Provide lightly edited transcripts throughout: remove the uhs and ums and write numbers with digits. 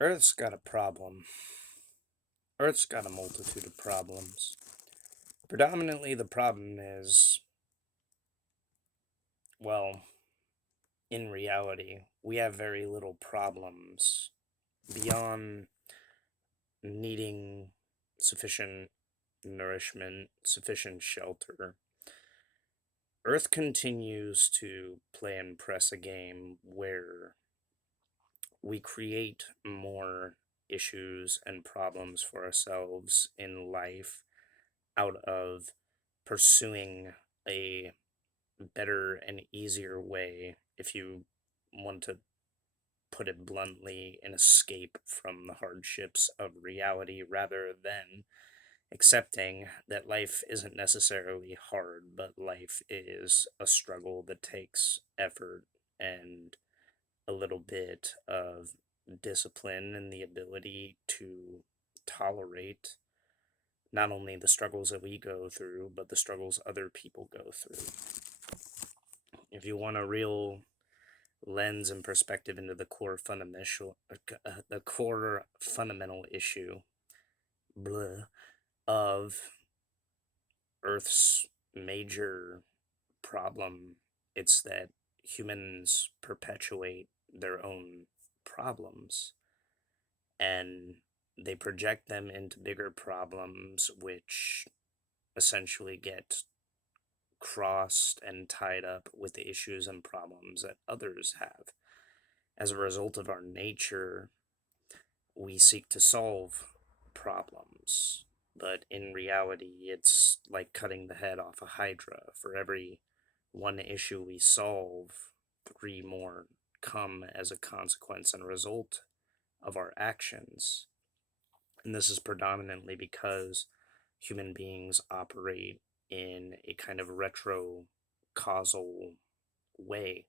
Earth's got a problem. Earth's got a multitude of problems. Predominantly, the problem is, well, in reality, we have very little problems beyond needing sufficient nourishment, sufficient shelter. Earth continues to play and press a game where we create more issues and problems for ourselves in life out of pursuing a better and easier way, if you want to put it bluntly, an escape from the hardships of reality rather than accepting that life isn't necessarily hard, but life is a struggle that takes effort and a little bit of discipline and the ability to tolerate not only the struggles that we go through, but the struggles other people go through. If you want a real lens and perspective into the core fundamental issue bleh, of Earth's major problem, it's that humans perpetuate their own problems and they project them into bigger problems, which essentially get crossed and tied up with the issues and problems that others have. As a result of our nature, we seek to solve problems, but in reality, it's like cutting the head off a hydra. For every one issue we solve, three more come as a consequence and a result of our actions. And this is predominantly because human beings operate in a kind of retro causal way.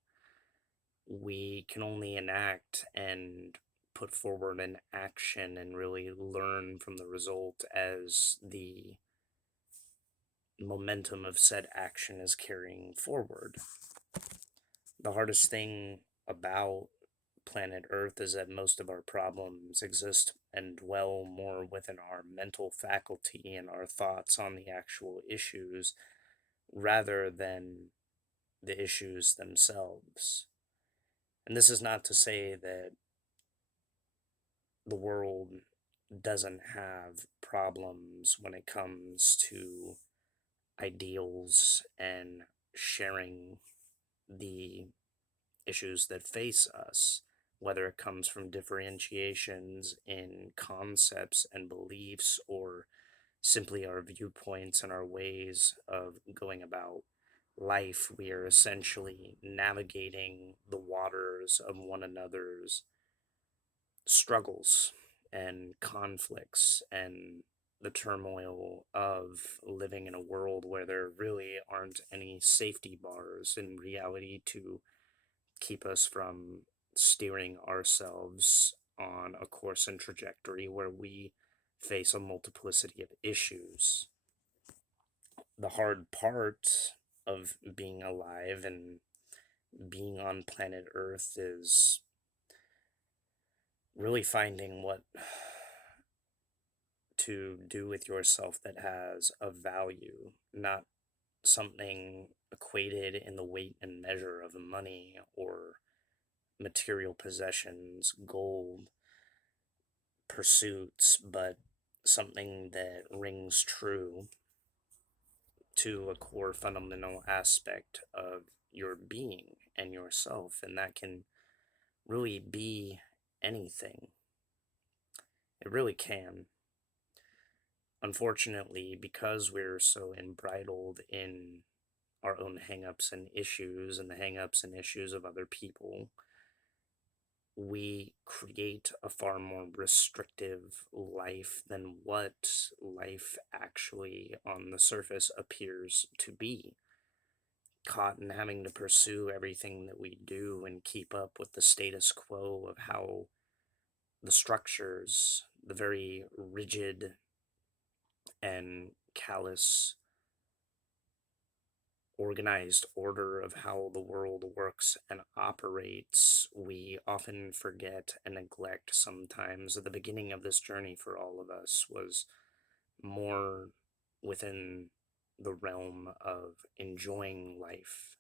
We can only enact and put forward an action and really learn from the result as the momentum of said action is carrying forward. The hardest thing about planet Earth is that most of our problems exist and dwell more within our mental faculty and our thoughts on the actual issues rather than the issues themselves. And this is not to say that the world doesn't have problems when it comes to ideals and sharing the issues that face us, whether it comes from differentiations in concepts and beliefs or simply our viewpoints and our ways of going about life. We are essentially navigating the waters of one another's struggles and conflicts and the turmoil of living in a world where there really aren't any safety bars in reality to keep us from steering ourselves on a course and trajectory where we face a multiplicity of issues. The hard part of being alive and being on planet Earth is really finding what to do with yourself that has a value, not something equated in the weight and measure of money or material possessions, gold, pursuits, but something that rings true to a core fundamental aspect of your being and yourself. And that can really be anything. It really can. Unfortunately, because we're so embridled in our own hangups and issues and the hangups and issues of other people, we create a far more restrictive life than what life actually on the surface appears to be. Caught in having to pursue everything that we do and keep up with the status quo of how the structures, the very rigid and callous organized order of how the world works and operates, we often forget and neglect sometimes that the beginning of this journey for all of us was more within the realm of enjoying life,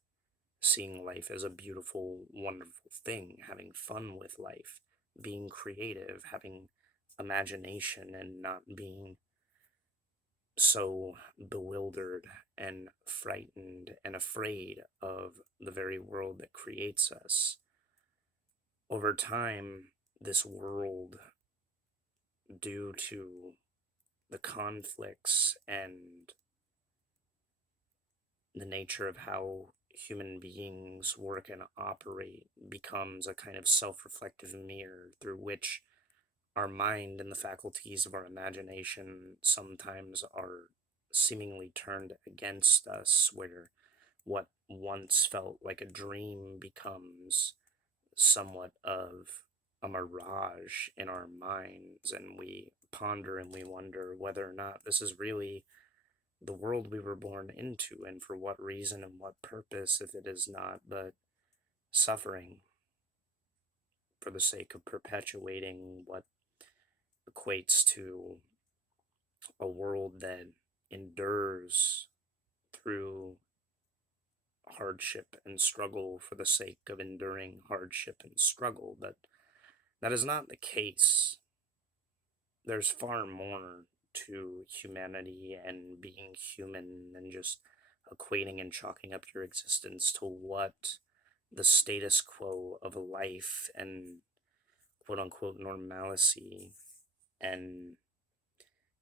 seeing life as a beautiful, wonderful thing, having fun with life, being creative, having imagination, and not being so bewildered and frightened and afraid of the very world that creates us. Over time, this world, due to the conflicts and the nature of how human beings work and operate, becomes a kind of self reflective mirror through which our mind and the faculties of our imagination sometimes are seemingly turned against us, where what once felt like a dream becomes somewhat of a mirage in our minds, and we ponder and we wonder whether or not this is really the world we were born into, and for what reason and what purpose, if it is not but suffering for the sake of perpetuating what equates to a world that endures through hardship and struggle for the sake of enduring hardship and struggle. But that is not the case. There's far more to humanity and being human than just equating and chalking up your existence to what the status quo of life and quote unquote normalcy and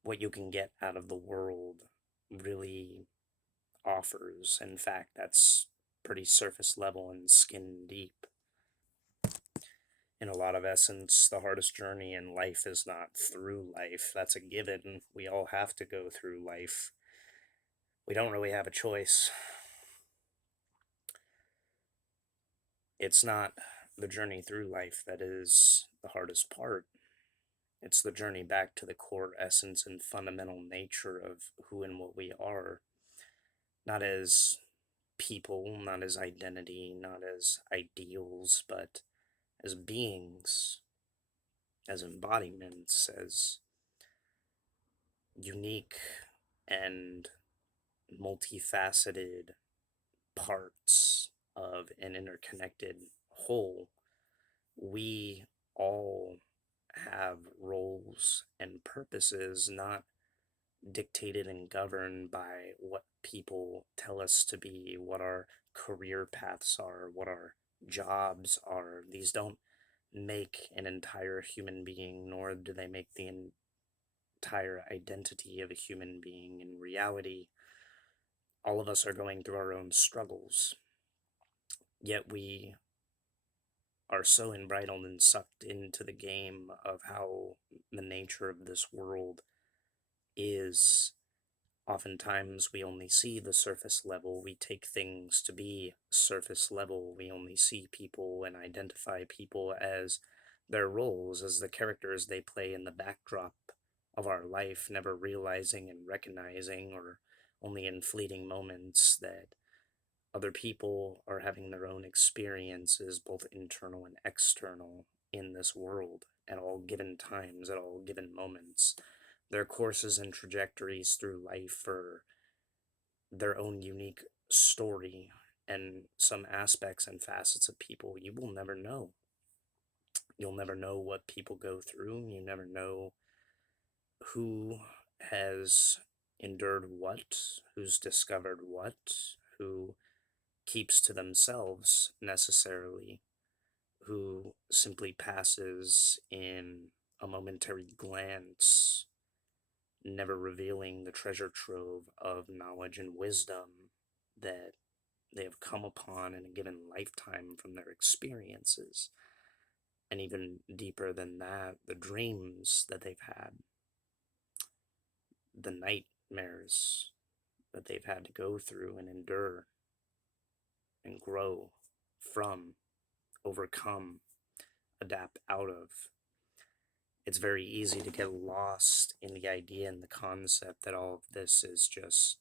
what you can get out of the world really offers. In fact, that's pretty surface level and skin deep. In a lot of essence, the hardest journey in life is not through life. That's a given. We all have to go through life. We don't really have a choice. It's not the journey through life that is the hardest part. It's the journey back to the core essence and fundamental nature of who and what we are, not as people, not as identity, not as ideals, but as beings, as embodiments, as unique and multifaceted parts of an interconnected whole. We all have roles and purposes not dictated and governed by what people tell us to be, what our career paths are, what our jobs are. These don't make an entire human being, nor do they make the entire identity of a human being. In reality, all of us are going through our own struggles, yet we are so embridled and sucked into the game of how the nature of this world is. Oftentimes, we only see the surface level. We take things to be surface level. We only see people and identify people as their roles, as the characters they play in the backdrop of our life, never realizing and recognizing, or only in fleeting moments, that other people are having their own experiences, both internal and external, in this world at all given times, at all given moments. Their courses and trajectories through life are their own unique story, and some aspects and facets of people you will never know. You'll never know what people go through. You never know who has endured what, who's discovered what, who keeps to themselves necessarily, who simply passes in a momentary glance, never revealing the treasure trove of knowledge and wisdom that they have come upon in a given lifetime from their experiences. And even deeper than that, the dreams that they've had, the nightmares that they've had to go through and endure and grow from, overcome, adapt out of. It's very easy to get lost in the idea and the concept that all of this is just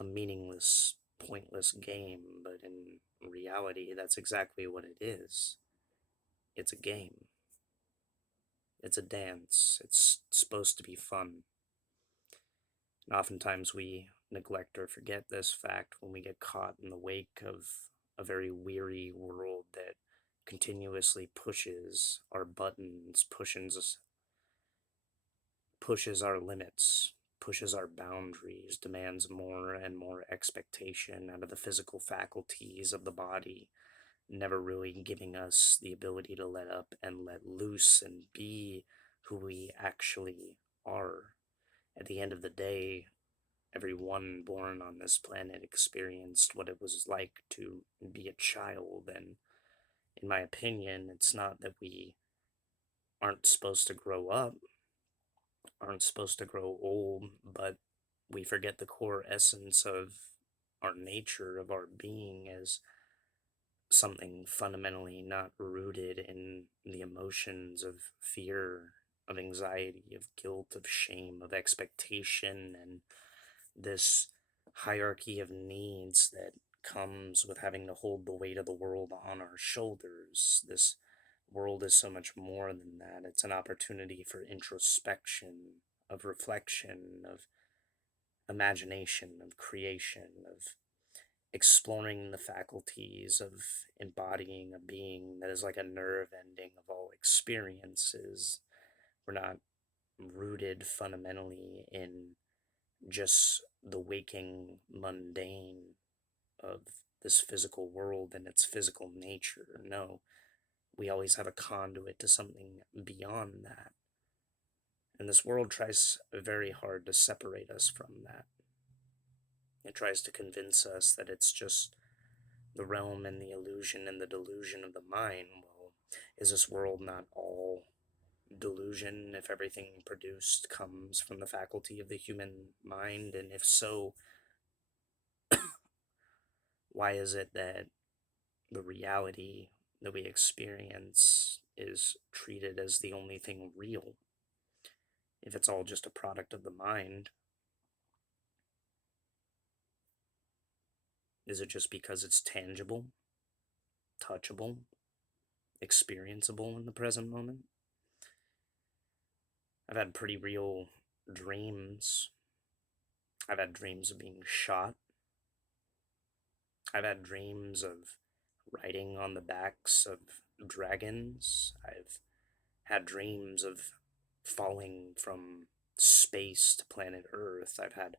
a meaningless pointless game, but in reality, that's exactly what it is. It's a game, it's a dance, it's supposed to be fun. And oftentimes we neglect or forget this fact when we get caught in the wake of a very weary world that continuously pushes our buttons, pushes our limits, pushes our boundaries, demands more and more expectation out of the physical faculties of the body, never really giving us the ability to let up and let loose and be who we actually are. At the end of the day, everyone born on this planet experienced what it was like to be a child, and in my opinion, it's not that we aren't supposed to grow up, aren't supposed to grow old, but we forget the core essence of our nature, of our being, as something fundamentally not rooted in the emotions of fear, of anxiety, of guilt, of shame, of expectation, and this hierarchy of needs that comes with having to hold the weight of the world on our shoulders. This world is so much more than that. It's an opportunity for introspection, of reflection, of imagination, of creation, of exploring the faculties, of embodying a being that is like a nerve ending of all experiences. We're not rooted fundamentally in just the waking mundane of this physical world and its physical nature. No, we always have a conduit to something beyond that. And this world tries very hard to separate us from that. It tries to convince us that it's just the realm and the illusion and the delusion of the mind. Well, is this world not all delusion if everything produced comes from the faculty of the human mind? And if so, why is it that the reality that we experience is treated as the only thing real? If it's all just a product of the mind, is it just because it's tangible, touchable, experienceable in the present moment? I've had pretty real dreams. I've had dreams of being shot. I've had dreams of riding on the backs of dragons. I've had dreams of falling from space to planet Earth. I've had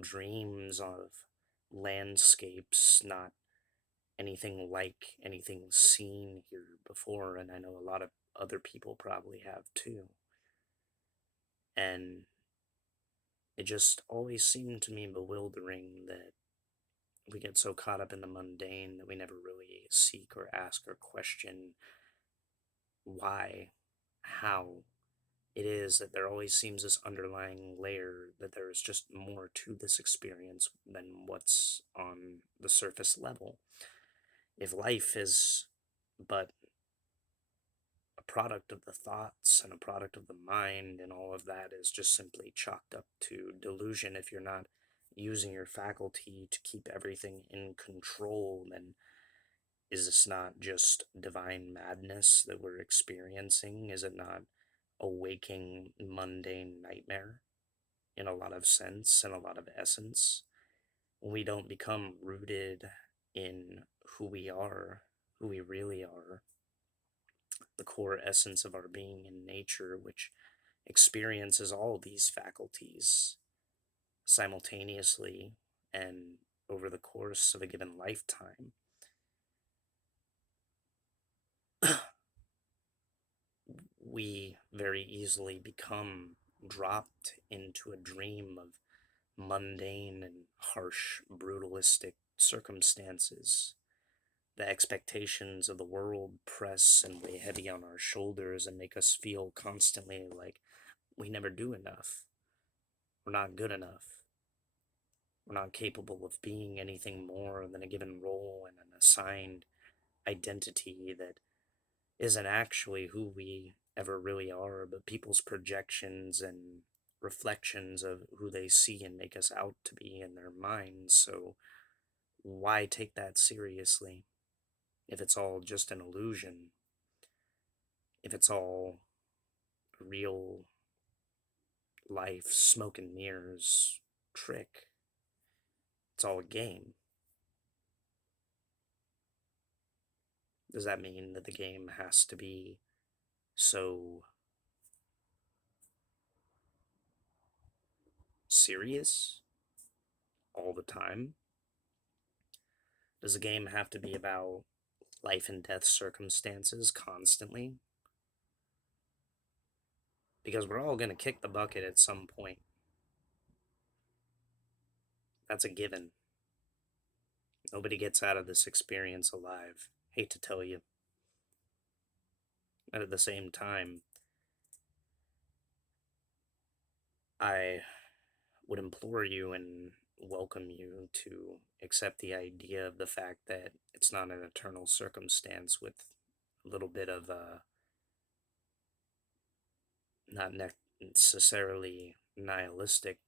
dreams of landscapes not anything like anything seen here before, and I know a lot of other people probably have too. And it just always seemed to me bewildering that we get so caught up in the mundane that we never really seek or ask or question why, how it is that there always seems this underlying layer that there's just more to this experience than what's on the surface level. If life is but a product of the thoughts and a product of the mind, and all of that is just simply chalked up to delusion, if you're not using your faculty to keep everything in control, then is this not just divine madness that we're experiencing? Is it not a waking, mundane nightmare in a lot of sense and a lot of essence? When we don't become rooted in who we are, who we really are, the core essence of our being in nature, which experiences all these faculties simultaneously and over the course of a given lifetime, we very easily become dropped into a dream of mundane and harsh, brutalistic circumstances. The expectations of the world press and weigh heavy on our shoulders and make us feel constantly like we never do enough. We're not good enough. We're not capable of being anything more than a given role and an assigned identity that isn't actually who we ever really are, but people's projections and reflections of who they see and make us out to be in their minds. So why take that seriously if it's all just an illusion? If it's all a real life smoke and mirrors trick? It's all a game. Does that mean that the game has to be so serious all the time? Does the game have to be about life and death circumstances constantly? Because we're all going to kick the bucket at some point. That's a given. Nobody gets out of this experience alive. Hate to tell you. But at the same time, I would implore you and welcome you to accept the idea of the fact that it's not an eternal circumstance with a little bit of a not necessarily nihilistic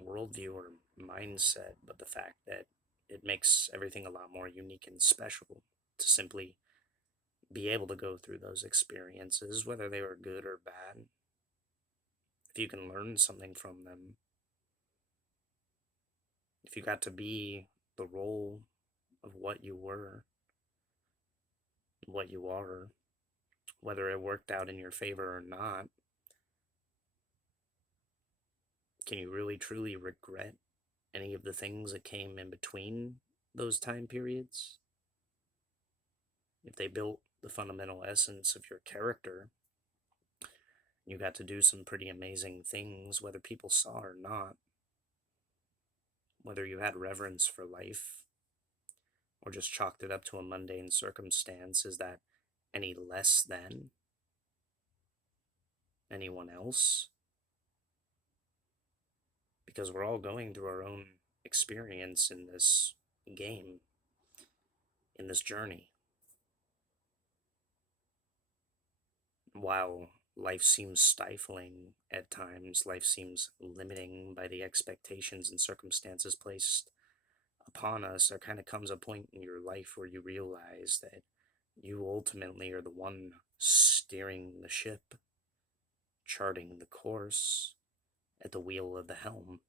worldview or mindset, but the fact that it makes everything a lot more unique and special to simply be able to go through those experiences, whether they were good or bad. If you can learn something from them, if you got to be the role of what you were, what you are, whether it worked out in your favor or not, can you really truly regret any of the things that came in between those time periods? If they built the fundamental essence of your character, you got to do some pretty amazing things, whether people saw or not, whether you had reverence for life or just chalked it up to a mundane circumstance. Is that any less than anyone else? Because we're all going through our own experience in this game, in this journey. While life seems stifling at times, life seems limiting by the expectations and circumstances placed upon us, there kind of comes a point in your life where you realize that you ultimately are the one steering the ship, charting the course, at the wheel of the helm.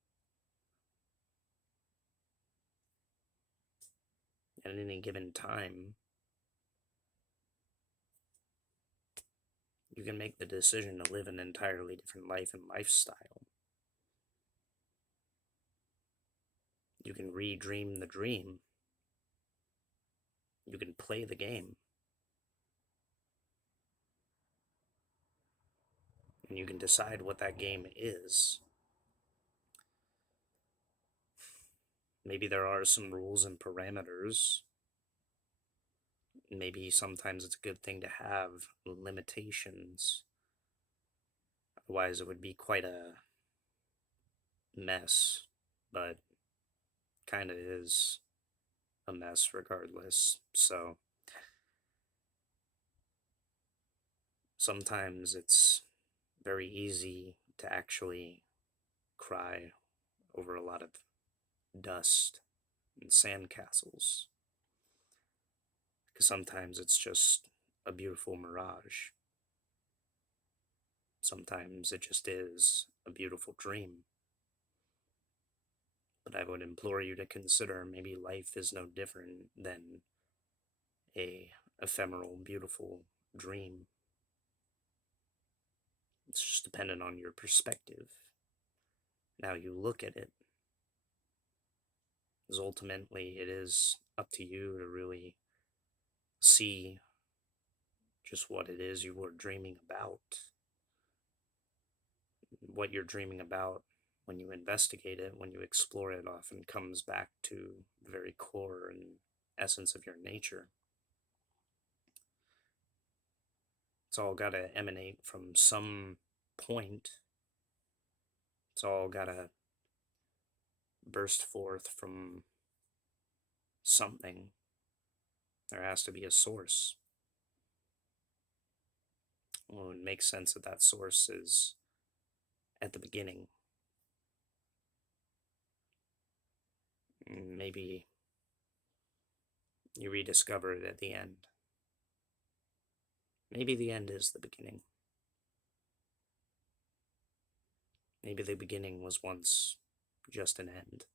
At any given time, you can make the decision to live an entirely different life and lifestyle. You can redream the dream. You can play the game. And you can decide what that game is. Maybe there are some rules and parameters. Maybe sometimes it's a good thing to have limitations. Otherwise, it would be quite a mess, but kind of is a mess regardless. So sometimes it's very easy to actually cry over a lot of dust and sandcastles, because sometimes it's just a beautiful mirage. Sometimes it just is a beautiful dream. But I would implore you to consider maybe life is no different than a ephemeral, beautiful dream. It's just dependent on your perspective. Now you look at it, because ultimately it is up to you to really see just what it is you were dreaming about. What you're dreaming about, when you investigate it, when you explore it, often comes back to the very core and essence of your nature. It's all got to emanate from some point. It's all got to burst forth from something. There has to be a source. Well, it makes sense that that source is at the beginning. Maybe you rediscover it at the end. Maybe the end is the beginning. Maybe the beginning was once just an end.